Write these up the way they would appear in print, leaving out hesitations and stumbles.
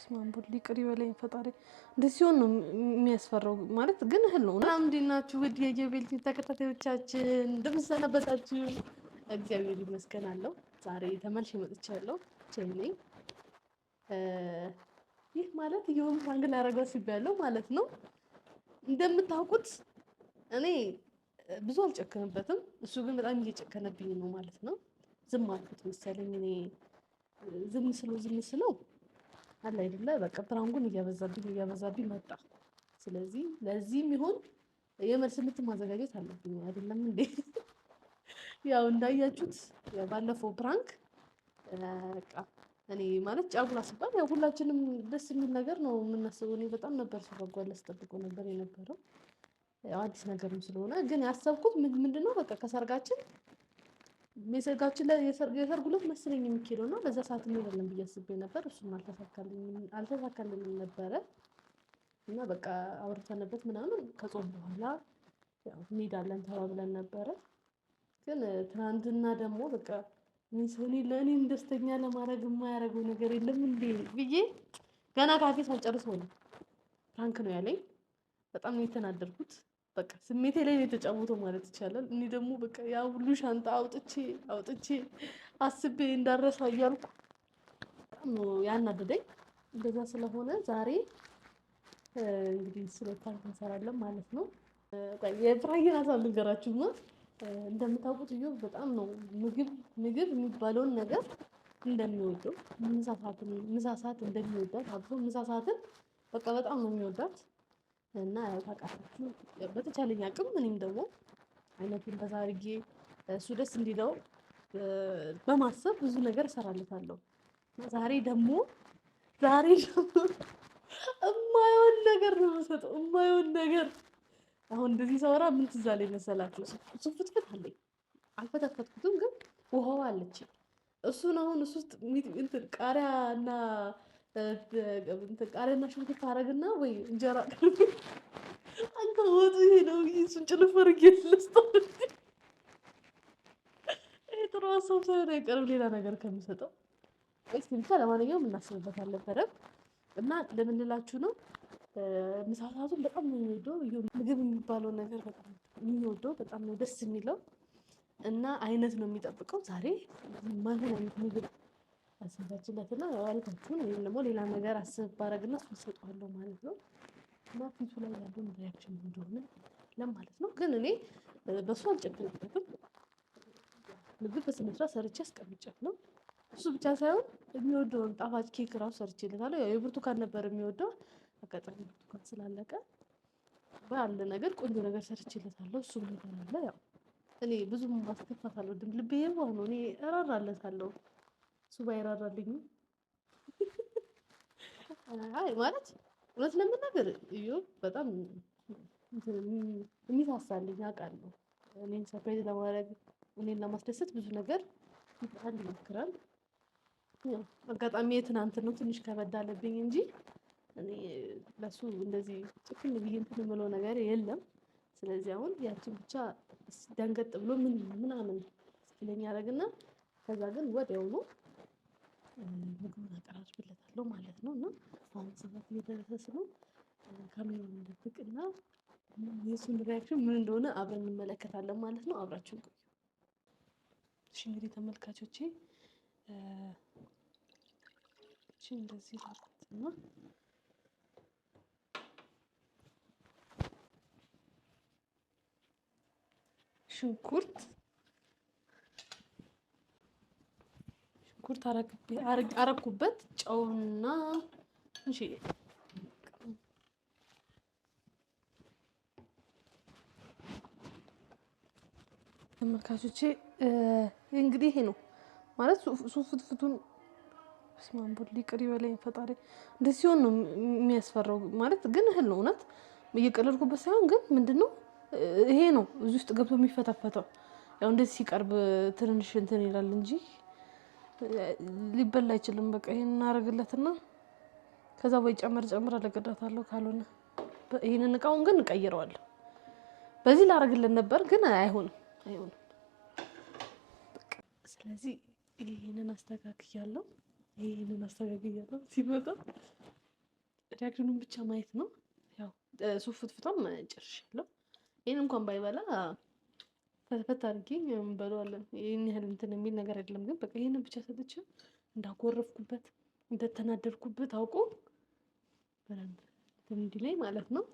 ስማምቡል ሊቅር ይበለኝ ፈጣሪ። እንደዚህ ሲሆን ነው የሚያስፈራው ማለት ግን እህል ነው። ሰላም እንዴት ናችሁ? ውድ የጀቤልቲ ተከታታዮቻችን እንደምን ሰነበታችሁ? እግዚአብሔር ይመስገን አለው። ዛሬ ተመልሼ መጥቻለሁ። ብቻዬን ነኝ። ይህ ማለት ይሁን ፋንግ ላደርገው ሲባለው ማለት ነው። እንደምታውቁት እኔ ብዙ አልጨከንበትም፣ እሱ ግን በጣም እየጨከነብኝ ነው ማለት ነው። ዝም አልኩት መሰለኝ። እኔ ዝም ስለው አለ አይደለ በቃ ፕራንጉን እያበዛብኝ መጣ። ስለዚህ ለዚህም ይሁን የመልስ ምት ማዘጋጀት አለብኝ አይደለም እንዴ? ያው እንዳያችሁት ባለፈው ፕራንክ በቃ እኔ ማለት ጫጉላ ሲባል ያው ሁላችንም ደስ የሚል ነገር ነው የምናስበው። እኔ በጣም ነበር ሲጓጓ ላስጠብቀው ነበር የነበረው ያው አዲስ ነገርም ስለሆነ ግን ያሰብኩት ምንድነው በቃ ከሰርጋችን ላይ የሰርጉ ዕለት መሰለኝ የሚኬደው እና በዛ ሰዓት እንሄዳለን ብዬ አስቤ ነበር። እሱም አልተሳካልኝም ነበረ እና በቃ አውርተንበት ምናምን ከጾም በኋላ ያው እንሄዳለን ተባብለን ነበረ። ግን ትናንትና ደግሞ በቃ ለእኔም ደስተኛ ለማድረግ የማያደርገው ነገር የለም እንዴ ብዬ ገና ካፌ ሳልጨርሰው ነው ፕራንክ ነው ያለኝ። በጣም ነው የተናደድኩት። በቃ ስሜቴ ላይ ነው የተጫወተው ማለት ይቻላል። እኔ ደግሞ በቃ ያ ሁሉ ሻንጣ አውጥቼ አስቤ እንዳረሳ እያልኩ በጣም ነው ያናደደኝ። እንደዛ ስለሆነ ዛሬ እንግዲህ ስለ ፕራንክ እንሰራለን ማለት ነው። የፕራንክን ሀሳብ ልንገራችሁማ። እንደምታውቁት እዩ በጣም ነው ምግብ የሚባለውን ነገር እንደሚወደው ምሳ ሰዓት እንደሚወዳት አብሶ ምሳ ሰዓትን በቃ በጣም ነው የሚወዳት እና ያው ታውቃላችሁ በተቻለኝ አቅም እኔም ደግሞ አይነቱን በዛ አድርጌ እሱ ደስ እንዲለው በማሰብ ብዙ ነገር እሰራለታለሁ። ዛሬ ደግሞ እማይሆን ነገር ነው የምሰጠው። እማይሆን ነገር አሁን እንደዚህ ሳወራ ምን ትዝ አለኝ መሰላችሁ? እሱ ፍትፍት አለኝ አልፈተፈትኩትም፣ ግን ውሃዋ አለች። እሱን አሁን እሱ ውስጥ እንትን ቃሪያና ሽንኩርት አደርግና ወይ እንጀራ አንተ ወጡ ይሄ ነው እሱን ጭልፍር እየለስጠው ጥሩ ሀሳብ ሳይሆን አይቀርም ሌላ ነገር ከምሰጠው። እስኪ ብቻ ለማንኛውም እናስብበታለን በደንብ እና ለምንላችሁ ነው። ምሳ ሰዓቱን በጣም ነው የሚወደው። ምግብ የሚባለው ነገር በጣም የሚወደው በጣም ነው ደስ የሚለው እና አይነት ነው የሚጠብቀው። ዛሬ ማይሆን አይነት ምግብ አዘጋጅለትና ያልኳችሁን ወይም ደግሞ ሌላ ነገር አስብ ባረግና እሱን እሰጠዋለሁ ማለት ነው። እና ፊቱ ላይ ያለውን ሪያክሽን እንደሆነ ለማለት ነው። ግን እኔ በሱ አልጨክንበትም። ምግብ በስነ ስርዓት ሰርቼ አስቀምጫለሁ። እሱ ብቻ ሳይሆን የሚወደውን ጣፋጭ ኬክ ራሱ ሰርቼለታለሁ። ያው የብርቱካን ነበር የሚወደው፣ አጋጣሚ ብርቱካን ስላለቀ ባለ ነገር ቆንጆ ነገር ሰርቼለታለሁ። እሱም ይላል ያው እኔ ብዙም ማስከፋት አልወድም። ልቤ የዋህ ነው። እኔ እራራለታለሁ፣ እሱ ባይራራልኝም አይ ማለት እውነት ለመናገር እዩ በጣም የሚሳሳልኝ አውቃለሁ። እኔን ሰርፕራይዝ ለማድረግ እኔን ለማስደሰት ብዙ ነገር ይሞክራል። አጋጣሚ የትናንት ነው ትንሽ ከበድ አለብኝ እንጂ እኔ ለሱ እንደዚህ ጭክን ብዬ እንትን የምለው ነገር የለም። ስለዚህ አሁን ያችን ብቻ ደንገጥ ብሎ ምናምን እስኪለኝ ያደርግና ከዛ ግን ወዲያውኑ ምግቡን አቀራርብለታለሁ ማለት ነው። እና አሁን ሰዓት እየደረሰ ስለሆነ ካሜራውን እንደብቅና የእሱን ሪያክሽን ምን እንደሆነ አብረን እንመለከታለን ማለት ነው። አብራችሁን ቆዩ። እሺ እንግዲህ ተመልካቾቼ እንደዚህ ላኩትና ሽንኩርት አረኩበት ጨውና እሺ ተመልካቾቼ እንግዲህ ይሄ ነው ማለት ሱፍቱን ስማምቡል ሊቅር ይበለኝ ፈጣሪ። እንደዚህ ሲሆን ነው የሚያስፈራው ማለት ግን እህል ነው እውነት እየቀለድኩበት ሳይሆን ግን ምንድነው ይሄ ነው እዚህ ውስጥ ገብቶ የሚፈተፈተው። ያው እንደዚህ ሲቀርብ ትንሽ እንትን ይላል እንጂ ሊበላ አይችልም። በቃ ይሄን እናደርግለትና ከዛ ወይ ጨመር አለገዳታለሁ። ካልሆነ ይሄንን እቃውን ግን እቀይረዋለሁ። በዚህ ላደርግልን ነበር ግን አይሆንም። ስለዚህ ይሄንን አስተካክያለሁ። ሲመጣ ሪያክሽኑን ብቻ ማየት ነው። ያው ሱፍ ፍትፍቷም ጨርሻለሁ። ይሄን እንኳን ባይበላ ፈትፈት አድርጌ እንበለዋለን። ይሄን ያህል እንትን የሚል ነገር አይደለም። ግን በቃ ይሄንን ብቻ ሰጥቼው እንዳጎረፍኩበት እንደተናደድኩበት አውቆ በደንብ እንዲህ ላይ ማለት ነው።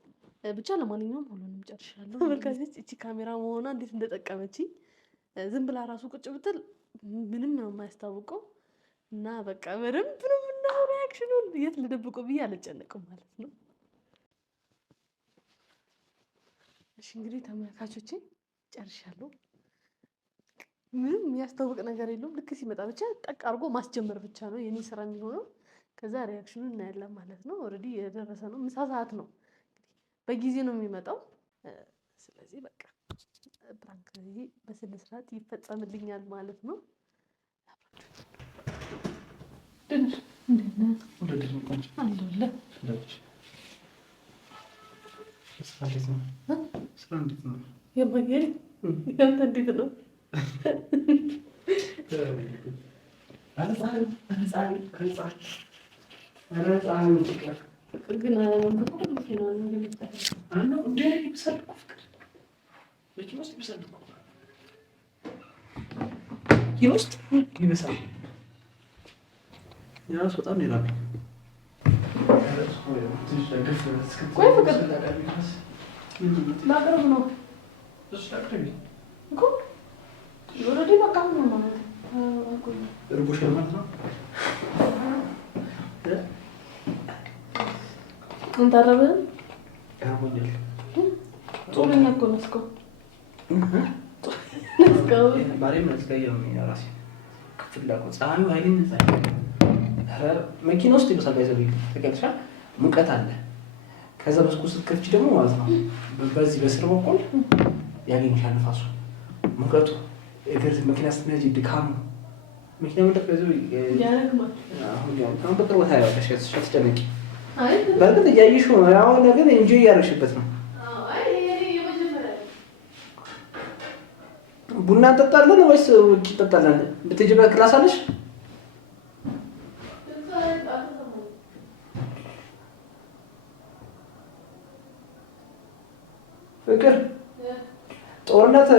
ብቻ ለማንኛውም ሁሉንም ጨርሻለሁ። ተመልካቾች እቺ ካሜራ መሆኗ እንዴት እንደጠቀመች ዝም ብላ ራሱ ቁጭ ብትል ምንም ነው የማያስታውቀው። እና በቃ በደንብ ነው የምናየው ሪያክሽኑን። የት ልደብቀው ብዬ አልጨነቅም ማለት ነው። እሺ እንግዲህ ተመልካቾቼ ጨርሻለሁ። ምንም የሚያስታውቅ ነገር የለውም። ልክ ሲመጣ ብቻ ጠቅ አድርጎ ማስጀመር ብቻ ነው የኔ ስራ የሚሆነው። ከዛ ሪያክሽኑን እናያለን ማለት ነው። ኦልሬዲ የደረሰ ነው። ምሳ ሰዓት ነው፣ በጊዜ ነው የሚመጣው። ስለዚህ በቃ ፕራንክ በስነ ስርዓት ይፈጸምልኛል ማለት ነው። ይበሳል የራሱ በጣም ሌላ ነው። መኪና ውስጥ ይበሳል። ባይዘው ተቀጥሻል። ሙቀት አለ። ከዛ በስኩ ስትከፍቺ ደግሞ ማለት ነው በዚህ በስር በኩል ያገኝሻል ንፋሱ፣ ሙቀቱ፣ እግር መኪና ስትነጂ ድካሙ መኪና ወደ ከዚህ ያረግማል። አሁን በቅርቡ ታያለሽ። አትጨነቂ። በእርግጥ እያየሽው ነው። አሁን ነገር ኢንጆይ እያደረግሽበት ነው። ቡና እንጠጣለን ወይስ ውጭ እንጠጣለን? ብትጅበት ክላስ አለሽ? ፍቅር ጦርነት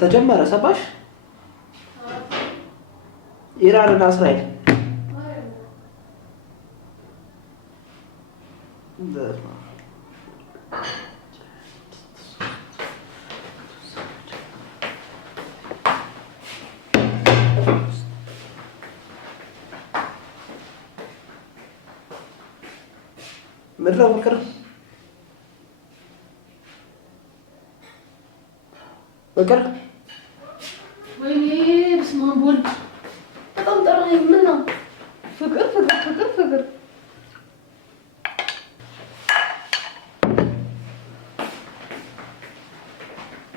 ተጀመረ። ሰባሽ? ኢራን እና እስራኤል ምድረው ፍቅር ፍቅር ወይኔ በስመ አብ ወልድ በጣም ጠራኝ። ምን ነው ፍቅር ፍቅር ፍቅር ፍቅር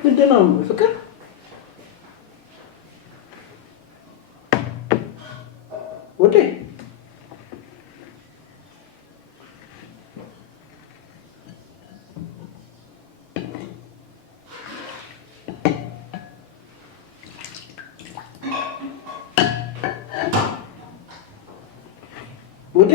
ምንድን ነው ፍቅር? ወዴ ወዴ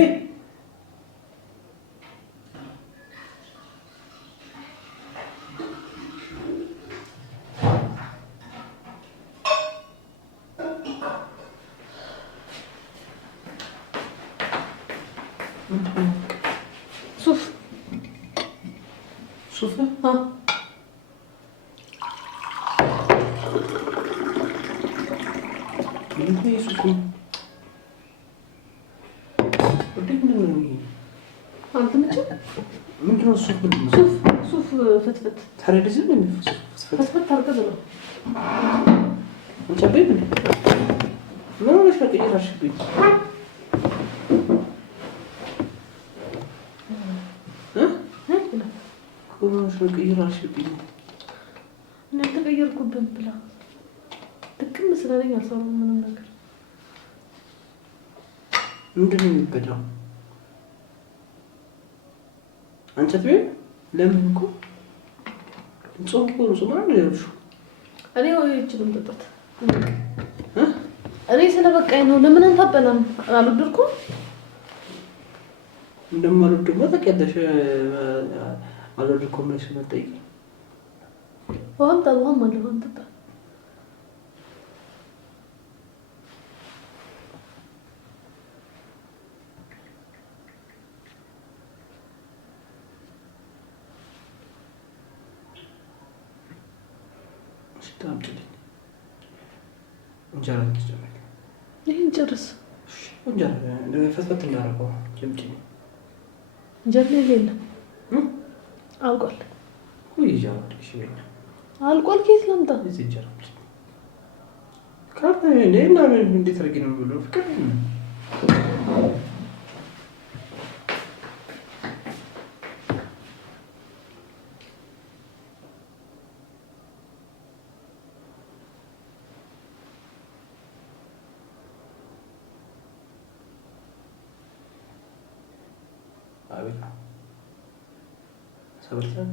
ሱፍ ሱፍ ምንድነው? ሱፍ ፍትፍት ታረድዝ ነው ፍትፍት ታርገዝ ነው እንጨበይ ምን ሆነሽ ነው? ቀይራሽብኝ ሆነሽ ነው? ቀይራሽብኝ እና ተቀየርኩብን ብላ ጥቅም ስለለኝ አልሰራም ምንም ነገር። ምንድነው የሚበላው? አንቺ አትበይም? ለምን እኮ ጾም እኮ ነው። ጾም ነው ያልሽው። እኔ ወይችልም ተጠጣ እኔ ስለበቃኝ ነው። ለምን አንተ አበላም? አልወደድኩም። እንደማልወድ ደግሞ ታውቂያለሽ። አልወድም እኮ ብለሽ መጠይቅ ውሃም ጠጣ ውሃም አለ ውሃም ጠጣ። እንጀራ ትጨምሪ። ይሄን ጨርስ። እንጀራ ፈትፈት እንዳደረገው ጭምጭ እንጀራ የለም አልቋል። አልቋል። ከየት ላምጣ? እንዴት አድርጌ ነው ብሎ ፍቅር ሰብርተን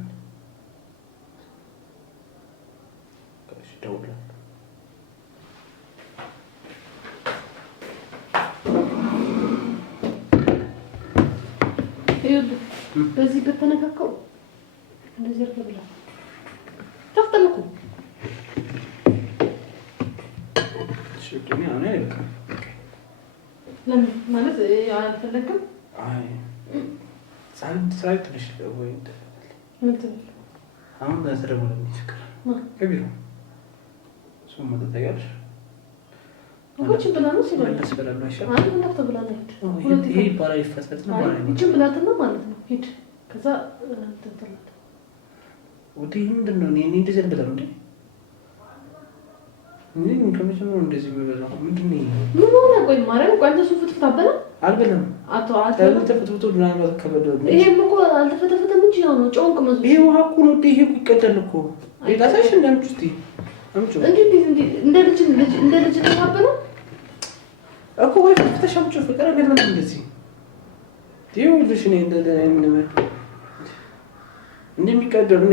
ደውላለሁ። በዚህ በተነካከው እንደዚህ አድርገህ ብላ ታፍጠልኩ። ሽቅሚ አሁን አይልካ ለምን ማለት አልፈለግም። አይ ሳይ ትንሽ ወይ አሁን በተደወለ ፍቅር ከቢሮ እሱም መጠጠያለሽ እኮችን ብላ ነው ሲል መለስ በላሉ አይሻልም? አንድ ብላ ተብላ ነው ሄድ ይሄ ባላ ይፈሰት ነው ማለት ነው። እችን ብላትና ማለት ነው ሄድ ከዛ ተንተላት ወዲ ምንድን ነው እኔ እንደዚህ ልበላ ነው እንዴ? ምን ከመጀመሩ እንደዚህ የሚበላው ምንድን ነው? ምን ሆነ? ቆይ ማርያም ቆይ አንተ ሱፍ ትፋበላ አልበላም። አቶ ተፈትፍቶ ምናምን ከበደው ይሄም እኮ አልተፈተፈተም እንጂ ነው ጮንቅ መስሎ ይሄ ውሃ እኮ ነው። ይሄ እኮ ይቀዳል እኮ ሌላ ሳይሽ እንዳምጪ እስቲ አምጪ እንደ ልጅ ተፋበላ እኮ ወይ ፈትፈሽ አምጪ ፍቅር አይደለም እንደዚህ ይኸውልሽ እኔ ምን እንደሚቀደው ነው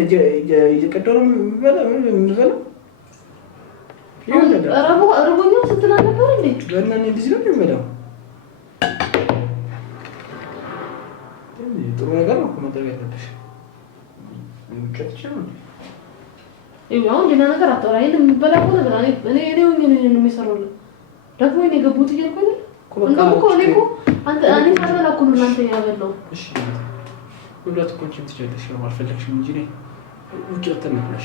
እየቀደው ነው የምበላው። ረቦኛው ስትል አልነበር እንዴ? ገና እኔ እንደዚህ ነው የምበላው። ጥሩ ነገር ነው እኮ መጠበቅ ያለብሽ። አሁን ሌላ ነገር አታወራ። ይሄን የምበላ ከሆነ ብላ እኔ ሆኜ ነው የሚሰራውልህ። ደግሞ እኔ ገቡት እያልኩኝ እኮ አንተ እኔ ሳልበላ እኮ ነው እናንተ ያበላው። እሺ ሁለት እኮ አንቺም ትችያለሽ ነው አልፈለግሽም እንጂ እኔ ውጭ ወጥተን ነበር።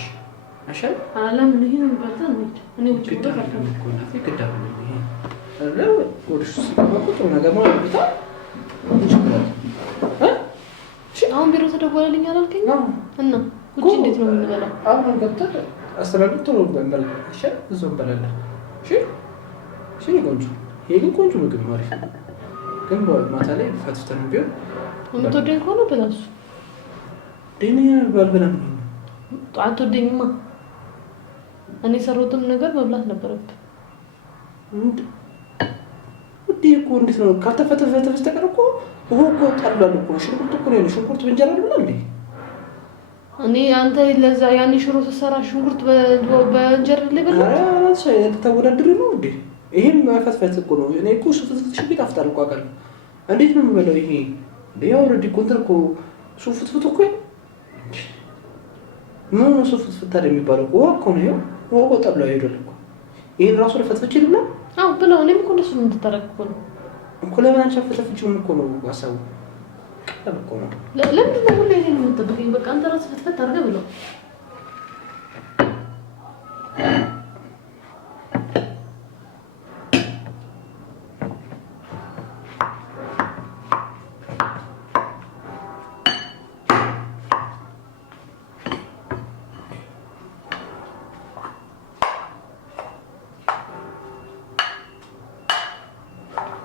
አይሻልም? ለምን ይሄን በልተን እንሂድ። እኔ ውጭ ወጥተን እኮ እናቴ ግድ አለ ይሄ አለ ወደሽ ሲቆጡ ነገር ማለት ነው። አሁን ቢሮ ተደወለልኝ አላልከኝ? እና ውጭ እንዴት ነው የምንበላው? አሁን ገብተን አስተላልቶ ነው በመል ይሻል እዛው እንበላለን። እሺ እሺ ቆንጆ ይሄ ግን ቆንጆ ምግብ ማለት ነው። ግን ማታ ላይ ፈትፍተን ቢሆን የምትወደኝ ከሆነ ብላ እሱ ደኔ ባልበላም አትወደኝማ። እኔ የሰራሁትን ነገር መብላት ነበረብህ። ውዴ እኮ እንዴት ነው ካልተፈተፈተ በስተቀር እኮ ውሃ እኮ ጠላል እኮ ሽንኩርት እኮ ነው ሽንኩርት በእንጀራ አይደል እንዴ? እኔ አንተ ለዛ ያኔ ሽሮ ስትሰራ ሽንኩርት በእንጀራ ላይ በላ አራንሳ ተወዳድሪ ነው እንዴ? ይሄን ማፈትፈት እኮ ነው። እኔ እኮ ሽንኩርት ይጣፍጣል እኮ አውቃለሁ። እንዴት ነው የምበላው? ይሄ ያው ኦልሬዲ ኮንትር እኮ ሱፍትፍት እኮ ምን ሱፍትፍት ታዲያ የሚባለው ውሃ እኮ ነው። ይኸው ውሃ እኮ ጠብላ ሄዷል እኮ ይሄን ራሱ ለፈትፈች ይልና አዎ ብለው እኔም እኮ እንደሱ ምን ተደረገ እኮ ነው እኮ ለምን አንቺ ፈትፈችውን እኮ ነው ሀሳቡ ቀላል እኮ ነው። ለምንድን ነው ሁሌ ይሄን የምትጠብቀኝ? በቃ አንተ ራስህ ፈትፈት አድርገህ ብለው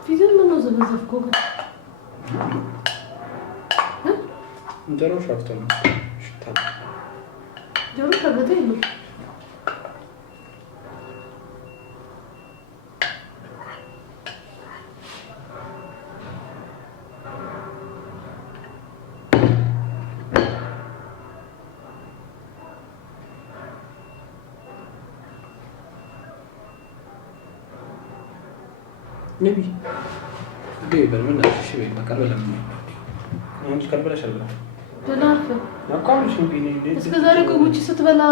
ፊዘር ምን ነው ዘበዘፍከው? እንጀራው ሻፍቶ ነው ሽታ ጆሮ ከበደ ነው። ነቢ ዴ በምን አሽሽ በቃ ለምን አንቺ ካልበላሽ አልበላም። በላርፈ አቋምሽ እንግዲህ እስከ ዛሬ እኮ ውጪ ስትበላ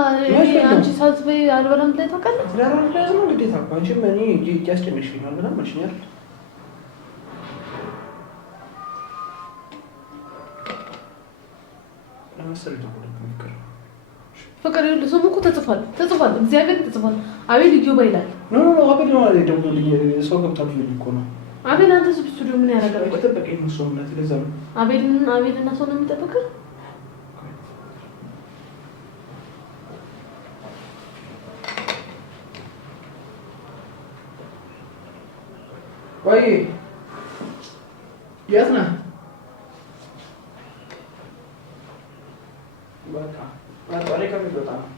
አንቺ ሳትበይ አልበላም ብለህ ታውቃለህ? ስለራራለ ነው ግዴታ እኮ አንቺም እኔ እያስጨነቅሽኝ ነው አልበላም አልሽኝ አይደል? ለመሰለኝ ነው ፍቅር ይኸውልህ ስሙ እኮ ተጽፏል። እግዚአብሔር ተጽፏል። አቤል እዮባ ይላል። ኖ አቤል ነው ማለት ደውሎልኝ ሰው ገብቷል እኮ ነው። አቤል አንተ ስቱዲዮ ምን ያደርጋል? ተጠበቀኝ ነው ሰው ማለት ለዛ ነው። አቤልና ሰው ነው የሚጠበቀው። ወይ የት ነህ? በቃ አጣሪ ከቤት ወጣ ነው።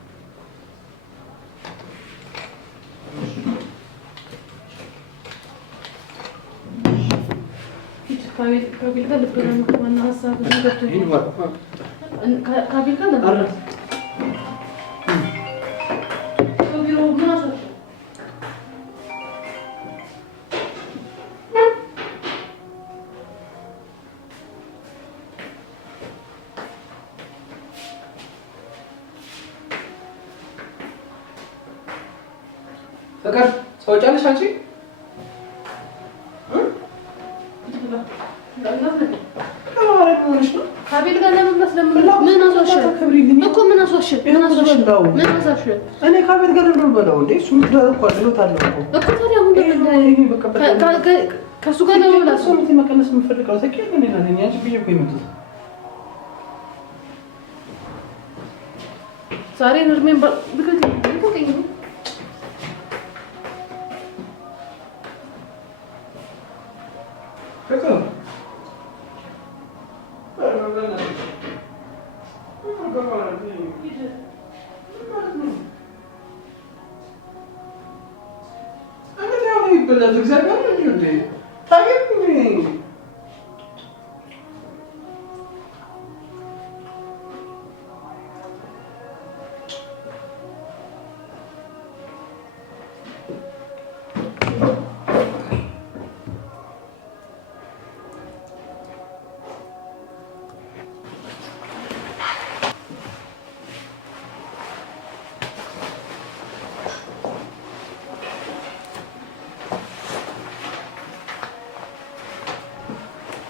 ከአቤል ጋር ልብ ዋና ሀሳብ ከአቤል ጋር ነበር ቢሮ ምን አሰብሽ? ፍቅር ትወጫለሽ አንቺ? ከአቤል ጋር ለመብላት ምን አስዋሸህ እኮ? ምን አስዋሸህ? እኔ ከአቤል ጋር ነው የምበላው እንዴ? እሱም ትዳር እኮ አለታለሁ እኮ ታዲያ አሁን ከእሱ ጋር ለመብላት ሰው መቀነስ የምፈልገው ተኪያለ ኔ ና አንቺ ብዬ እኮ የመጡት ዛሬ እርሜን ልቀቀኝ።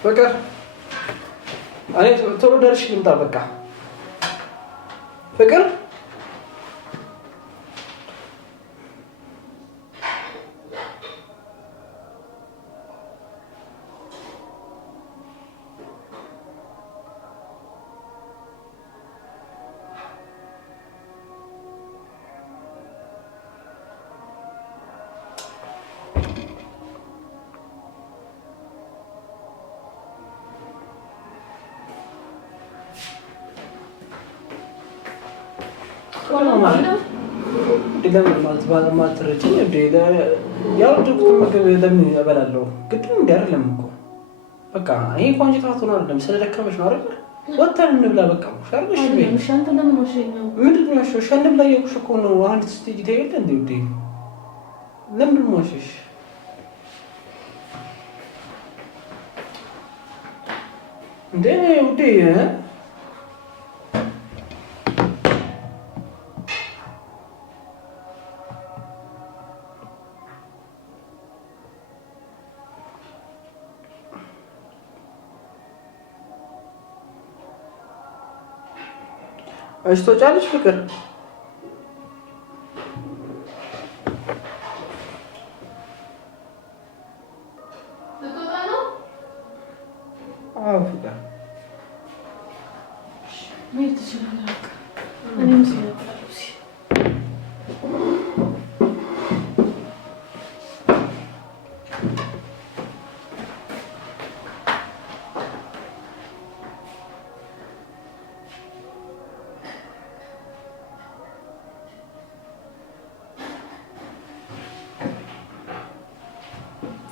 ፍቅር እኔ ቶሎ ደርሼ ልምጣ። በቃ ፍቅር ለምን ማለት ባለማትረጭኝ እንዴ? ያወደድኩትን ምግብ ለምን እበላለሁ? ግድ እንዴ? አይደለም እኮ በቃ ይሄ እኮ አንቺ ጣት ሆኖ አይደለም ስለደከመሽ ነው አይደል? ወተን እንብላ በቃ ሻርብሽ ነው። አንተ ለምን ወሸኝ ነው? ምንድን ነው ያልሽው? እንብላ እያልኩሽ እኮ ነው። አንድ ስቴጅ ተይል እንዴ? ውዴ ለምን ነው ወሸሽ እንዴ? ውዴ እሺ ትወጫለሽ ፍቅር? አዎ ፍቅር ምን ትችላለህ? እኔም ሲያጣው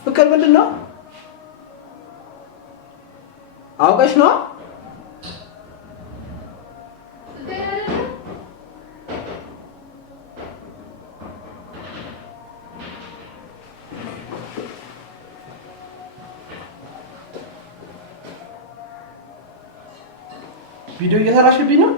ፍቅር ምንድን ነው? አውቀሽ ነው? ቪዲዮ እየሰራሽብኝ ነው?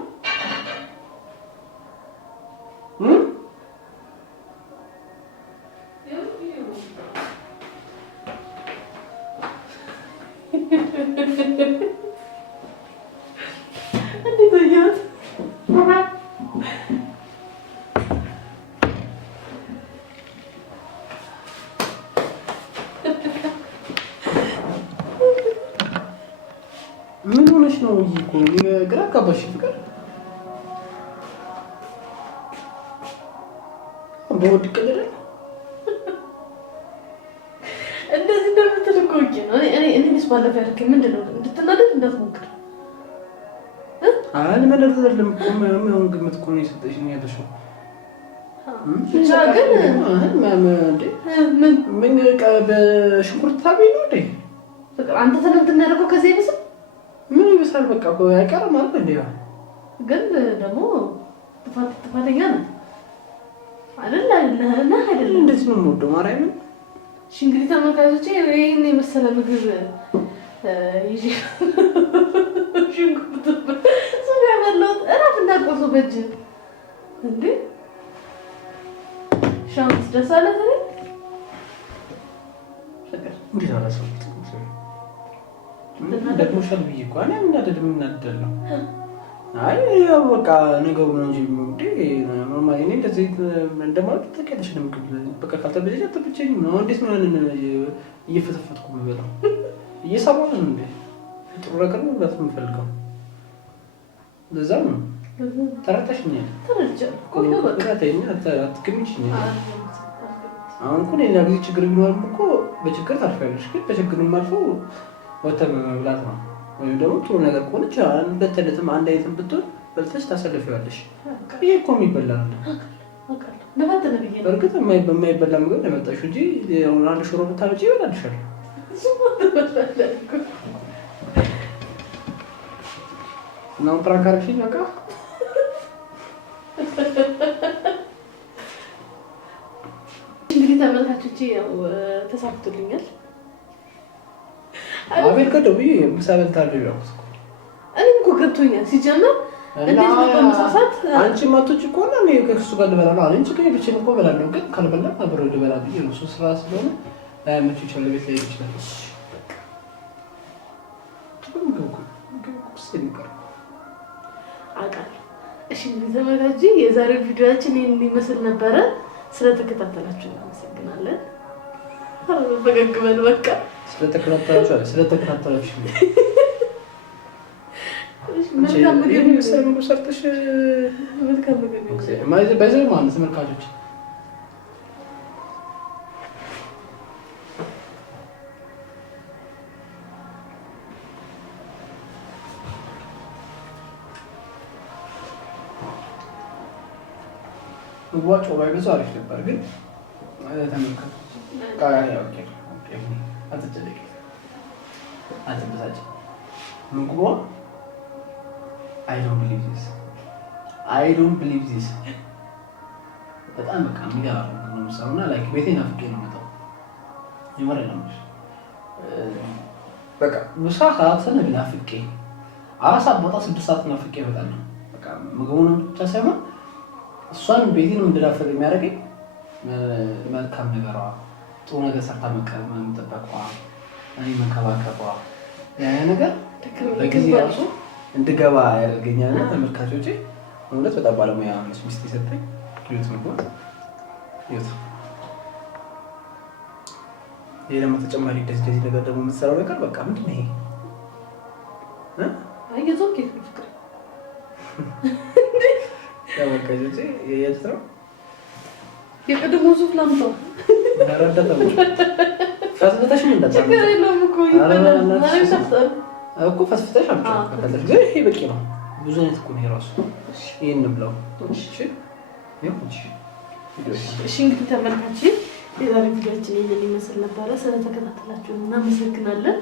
ምን ሆነሽ ነው? እኮ ግራ አጋባሽ ፍቅር። በወድ ቀለለ እንደዚህ እንደምትልከው ነው። እኔ ምስ ባለፈ ያልከኝ ምንድን ነው? እንድትናደድ እንዳትሞክር። አይ መደረዝ አይደለም እኮ ነው ግምት እኮ ነው የሰጠሽኝ ያለሽው። ብቻ ግን ምን በሽንኩርት ታበይ ነው እንዴ? ፍቅር አንተ ተነምትና ያደረገው ከዚህ ይብስ ምን ይብሳል? በቃ እኮ አይቀርም ማለት እንዴ? ግን ደግሞ ጥፋተኛ ነህ አይደል? አይደል? እንደዚህ ነው የምወደው ማርያምን። እሺ እንግዲህ ተመልካቾቼ ይሄን የመሰለ ምግብ ይዤ ሽንኩርት ሱጋ በለውት እራፍ እንዳቆርጡ በእጅ እንዴ ሻንስ ደስ አለ ታዲያ ፍቅር እንዴት አላሰው ደግሞ ሻል ብዬ እኮ እኔ ምን እናደደለው? አይ ያው በቃ ነገሩ ነው እንጂ እንዴ ኖርማሊ እኔ እንደዚህ እንደማለት ተከታተሽ ነው ምግብ በቃ ካልተበጀ ተብቸኝ ነው። እንዴት ነው እየፈተፈትኩ የምበላው? እየሰማሁ ነው እንዴ? ጥሩ ነገር ነው ማለት የምፈልገው ለዛ ነው። ተረታሽኛል። ተረጃለሁ እኮ በቃ ተይኝ አትገምቺኝ። አሁን እኮ ሌላ ጊዜ ችግር ቢኖርም እኮ በችግር ታልፊያለሽ፣ ግን በችግርም አልፎ ወተን መብላት ነው። ወይም ደግሞ ጥሩ ነገር ከሆነች በተለትም አንድ አይነትም ብትሆን በልተሽ ታሰልፊዋለሽ። ይሄ እኮ የሚበላ ነው። በእርግጥ የማይበላ ምግብ ለመጣሽ እንጂ አሁን አንድ ሽሮ ብታመጪ ይበላልሻል። ነው ፕራንካርሽኝ በቃ እንግዲህ ተመልካቾቼ ያው ተሳክቶልኛል። አቤል ከደውዬ ምሳ በልታለሁ ያልኩት እኮ እኔም እኮ ገብቶኛል። ሲጀመር እንዴት ነው በመሳሳት አንቺ ማቶች እኮ ነው እኔ ከእሱ ጋር ልበላ ነው አለኝ። ችግር ብቻዬን እኮ እበላለሁ፣ ግን ካልበላ አብሬው ልበላ ብዬ ነው። እሱ ስራ ስለሆነ ላያመች ይችላል፣ ቤት ላይ ይችላል። አውቃለሁ። እሺ እንግዲህ ተመልካቾቼ የዛሬው ቪዲዮአችን ይሄን ይመስል ነበረ። ስለተከታተላችሁ እናመሰግናለን። ፈገግ በል በቃ ስለተከታተላችሁ መልካም ምግብ ሰርተሽ መልካም ምግብ በዚህ ማለት ተመልካቾች ዋጮ ባይበዛ አሪፍ ነበር፣ ግን ተመልካቾች አትበሳጭ። ምግቧ I don't believe this በጣም በቃ የሚገርም ነው የምሰራውና ላይክ ቤቴን ናፍቄ ነው የምመጣው። የምሬን ነው የምልሽ። በቃ ምሳ ሰዓትን ናፍቄ 4 ሰዓት ቦታ 6 ሰዓት ናፍቄ እመጣለሁ። በቃ ምግቡን ብቻ ሳይሆን እሷን ቤቴን እንድናፍቅ የሚያደርገኝ መልካም ነገሯ፣ ጥሩ ነገር ሰርታ መጠበቋ፣ እኔ መንከባከቧ ያ ነገር በጊዜ ራሱ እንድገባ ያደርገኛል። ተመልካቾቼ እውነት በጣም ባለሙያ ነች ሚስት የሰጠኝ ህይወት ነው። ይሄ ደግሞ ተጨማሪ እንደዚህ ነገር ደግሞ የምትሰራው ነገር በቃ ምንድን ነው ይሄ? አይዞህ ፍቅር ተመልካቾቼ የት ነው የቅድሞ ሱፍ ላምጣው ረዳታው ፈስፍተሽ ምን እንዳታም ችግር የለውም እኮ ይበላል ማለት ነው እኮ ፈስፍተሽ አምጪው ከፈለግሽ ግን ይሄ በቂ ነው። ብዙ አይነት እኮ ነው የራሱ ይሄን ብለው እሺ እሺ እንግዲህ ተመልካቾች የዛሬ ቪዲዮአችን ይሄን ይመስል ነበረ። ስለተከታተላችሁ እናመሰግናለን።